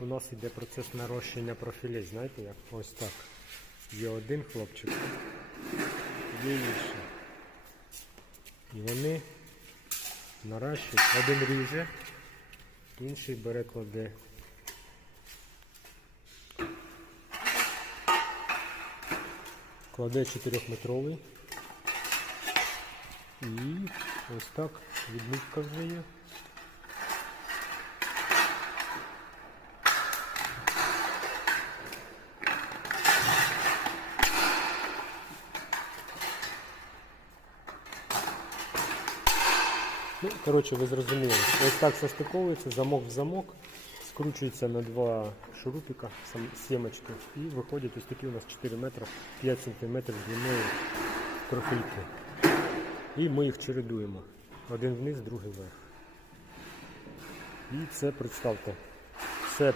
у нас йде процес нарощення профілей, знаєте як? Ось так. Є один хлопчик, є інший. І вони наращують. Один ріже, інший бере кладе. Кладе 4-метровий. І ось так відмітка вже є. Ну, коротше, ви зрозуміли. Ось так состиковується, замок в замок, скручується на два шурупіка, сімочки, і виходять ось такі у нас 4 метри, 5 см длиною профільки. І ми їх чередуємо. Один вниз, другий вверх. І це представте. Все